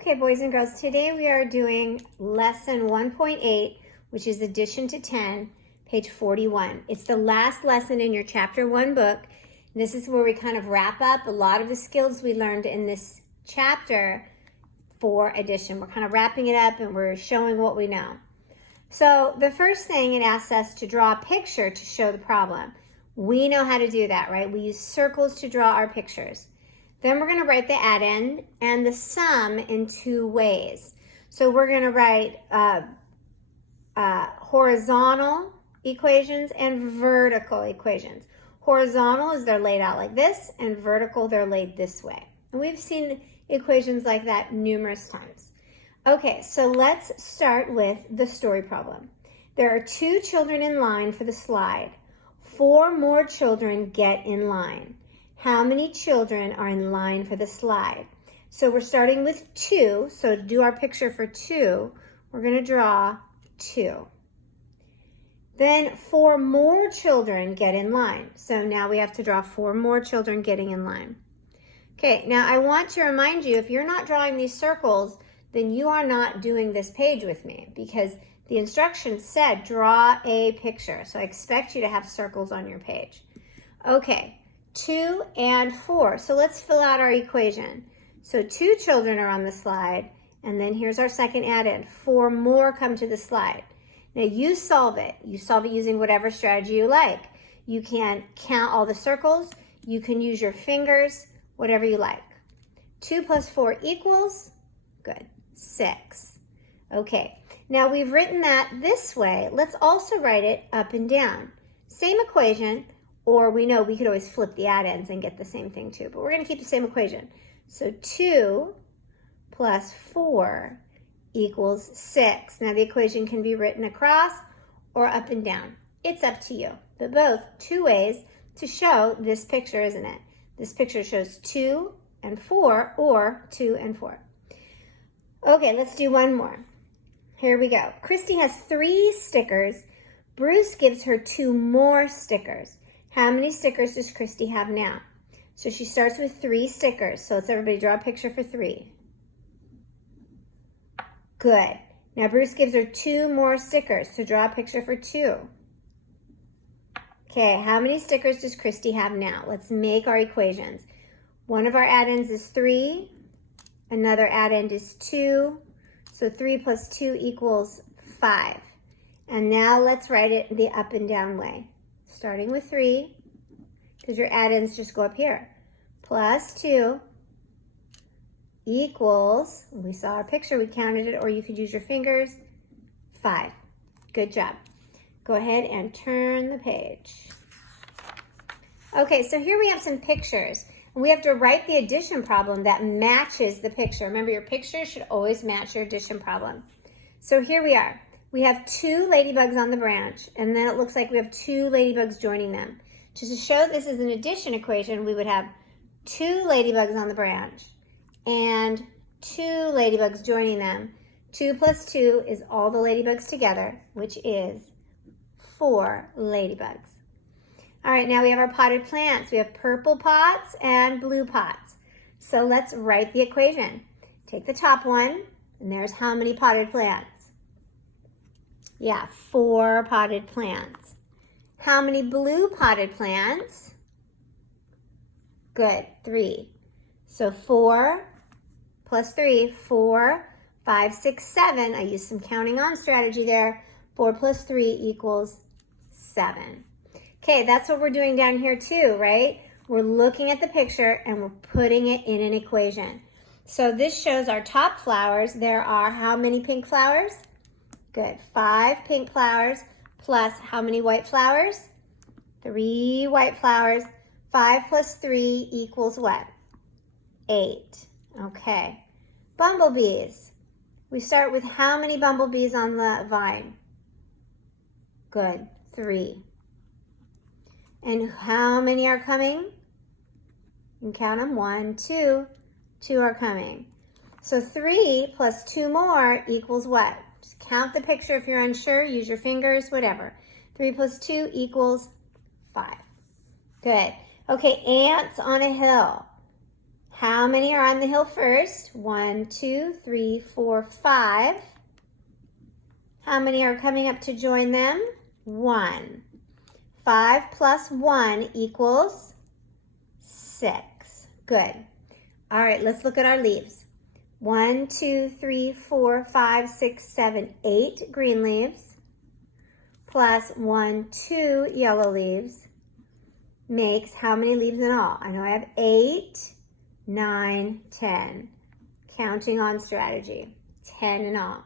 Okay, boys and girls, today we are doing lesson 1.8, which is addition to 10, page 41. It's the last lesson in your chapter 1 book. This is where we kind of wrap up a lot of the skills we learned in this chapter for addition. We're kind of wrapping it up and we're showing what we know. So the first thing, it asks us to draw a picture to show the problem. We know how to do that, right? We use circles to draw our pictures. Then we're going to write the addend and the sum in two ways. So we're going to write horizontal equations and vertical equations. Horizontal is they're laid out like this, and vertical they're laid this way. And we've seen equations like that numerous times. Okay, so let's start with the story problem. There are 2 children in line for the slide. 4 more children get in line. How many children are in line for the slide? So we're starting with 2. So to do our picture for 2, we're going to draw 2. Then 4 more children get in line. So now we have to draw 4 more children getting in line. Okay, now I want to remind you, if you're not drawing these circles, then you are not doing this page with me, because the instructions said draw a picture. So I expect you to have circles on your page. Okay. 2 and 4. So let's fill out our equation. So 2 children are on the slide, and then here's our second addend. 4 more come to the slide. Now you solve it. You solve it using whatever strategy you like. You can count all the circles. You can use your fingers, whatever you like. 2 plus 4 equals, good, 6. Okay, now we've written that this way. Let's also write it up and down. Same equation. Or we know we could always flip the addends and get the same thing too. But we're going to keep the same equation. So 2 plus 4 equals 6. Now the equation can be written across or up and down. It's up to you. But both 2 ways to show this picture, isn't it? This picture shows 2 and 4 or 2 and 4. Okay, let's do one more. Here we go. Christy has 3 stickers. Bruce gives her 2 more stickers. How many stickers does Christy have now? So she starts with 3 stickers. So let's everybody draw a picture for 3. Good. Now Bruce gives her 2 more stickers. So draw a picture for 2. Okay, how many stickers does Christy have now? Let's make our equations. One of our addends is 3. Another addend is 2. So 3 plus 2 equals 5. And now let's write it the up and down way. Starting with 3, because your addends just go up here, plus 2 equals, we saw our picture, we counted it, or you could use your fingers, 5. Good job. Go ahead and turn the page. Okay, so here we have some pictures. We have to write the addition problem that matches the picture. Remember, your picture should always match your addition problem. So here we are. We have 2 ladybugs on the branch, and then it looks like we have 2 ladybugs joining them. Just to show this is an addition equation, we would have 2 ladybugs on the branch and 2 ladybugs joining them. 2 plus 2 is all the ladybugs together, which is 4 ladybugs. All right, now we have our potted plants. We have purple pots and blue pots. So let's write the equation. Take the top one, and there's how many potted plants? Yeah, 4 potted plants. How many blue potted plants? Good, 3. So 4 plus 3, 4, 5, 6, 7. I used some counting on strategy there. 4 plus 3 equals 7. Okay, that's what we're doing down here too, right? We're looking at the picture and we're putting it in an equation. So this shows our top flowers. There are how many pink flowers? Good, 5 pink flowers plus how many white flowers? 3 white flowers. 5 plus 3 equals what? 8. Okay. Bumblebees. We start with how many bumblebees on the vine? Good, 3. And how many are coming? You can count them. 1, 2. 2 are coming. So 3 plus 2 more equals what? Just count the picture if you're unsure. Use your fingers, whatever. 3 plus 2 equals 5. Good. Okay, ants on a hill. How many are on the hill first? 1, 2, 3, 4, 5. How many are coming up to join them? 1. 5 plus 1 equals 6. Good. All right, let's look at our leaves. 1, 2, 3, 4, 5, 6, 7, 8 green leaves plus 1, 2 yellow leaves makes how many leaves in all? I know I have 8, 9, 10. Counting on strategy. 10 in all.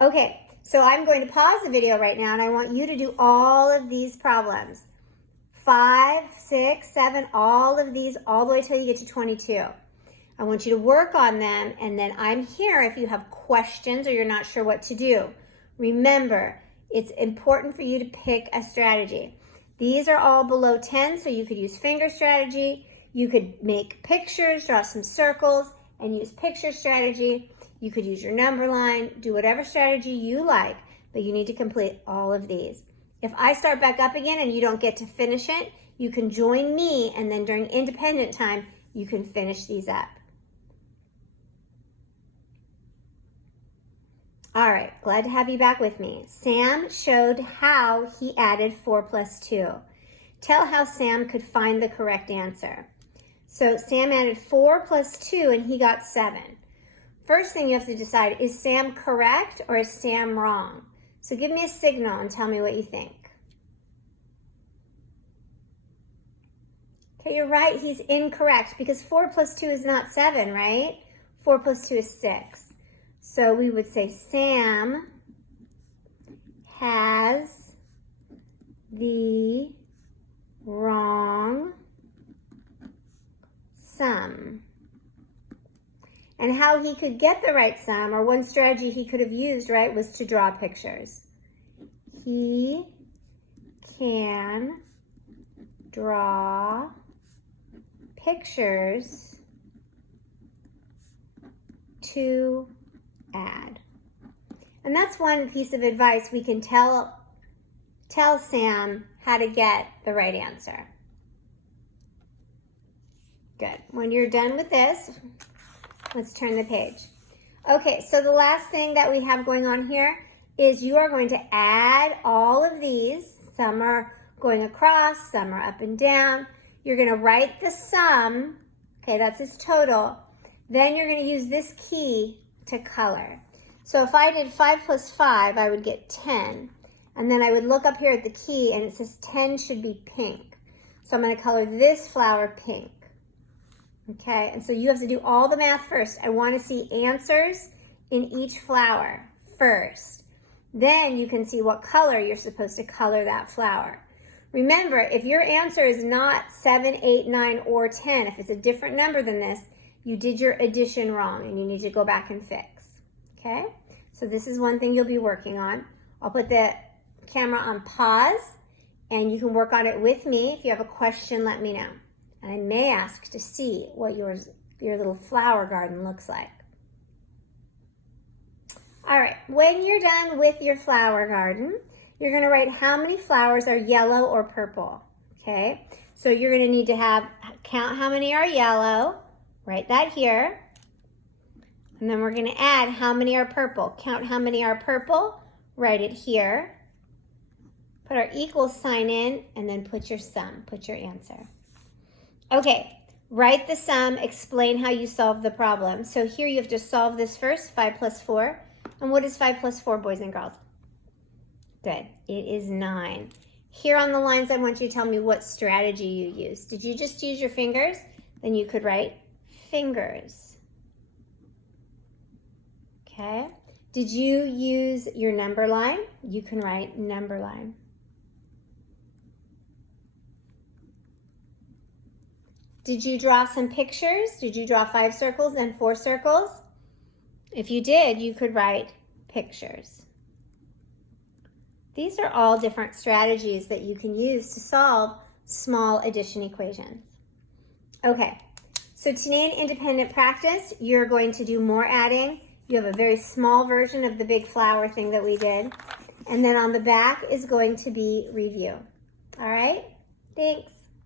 Okay, so I'm going to pause the video right now and I want you to do all of these problems. 5, 6, 7, all of these, all the way till you get to 22. I want you to work on them, and then I'm here if you have questions or you're not sure what to do. Remember, it's important for you to pick a strategy. These are all below 10, so you could use finger strategy. You could make pictures, draw some circles, and use picture strategy. You could use your number line, do whatever strategy you like, but you need to complete all of these. If I start back up again and you don't get to finish it, you can join me, and then during independent time, you can finish these up. All right, glad to have you back with me. Sam showed how he added 4 plus 2. Tell how Sam could find the correct answer. So Sam added 4 plus 2 and he got 7. First thing you have to decide, is Sam correct or is Sam wrong? So give me a signal and tell me what you think. Okay, you're right, he's incorrect because 4 plus 2 is not 7, right? 4 plus 2 is 6. So we would say Sam has the wrong sum. And how he could get the right sum, or one strategy he could have used, right, was to draw pictures. He can draw pictures to add. And that's one piece of advice we can tell Sam how to get the right answer. Good. When you're done with this, let's turn the page. Okay, so the last thing that we have going on here is you are going to add all of these. Some are going across, some are up and down. You're going to write the sum. Okay, that's his total. Then you're going to use this key to color. So if I did 5 plus 5, I would get 10. And then I would look up here at the key and it says 10 should be pink. So I'm going to color this flower pink. Okay, and so you have to do all the math first. I want to see answers in each flower first. Then you can see what color you're supposed to color that flower. Remember, if your answer is not 7, 8, 9, or 10, if it's a different number than this, you did your addition wrong and you need to go back and fix. Okay, so this is one thing you'll be working on. I'll put the camera on pause and you can work on it with me. If you have a question, let me know. And I may ask to see what your little flower garden looks like. All right, when you're done with your flower garden, you're gonna write how many flowers are yellow or purple, okay? So you're gonna need to count how many are yellow, write that here. And then we're gonna add how many are purple. Count how many are purple, write it here. Put our equal sign in and then put your sum, put your answer. Okay, write the sum, explain how you solve the problem. So here you have to solve this first, 5 plus 4. And what is 5 plus 4, boys and girls? Good, it is 9. Here on the lines, I want you to tell me what strategy you used. Did you just use your fingers? Then you could write fingers. Okay, did you use your number line? You can write number line. Did you draw some pictures? Did you draw 5 circles and 4 circles? If you did, you could write pictures. These are all different strategies that you can use to solve small addition equations. Okay, so today in independent practice, you're going to do more adding. You have a very small version of the big flower thing that we did. And then on the back is going to be review. All right, thanks.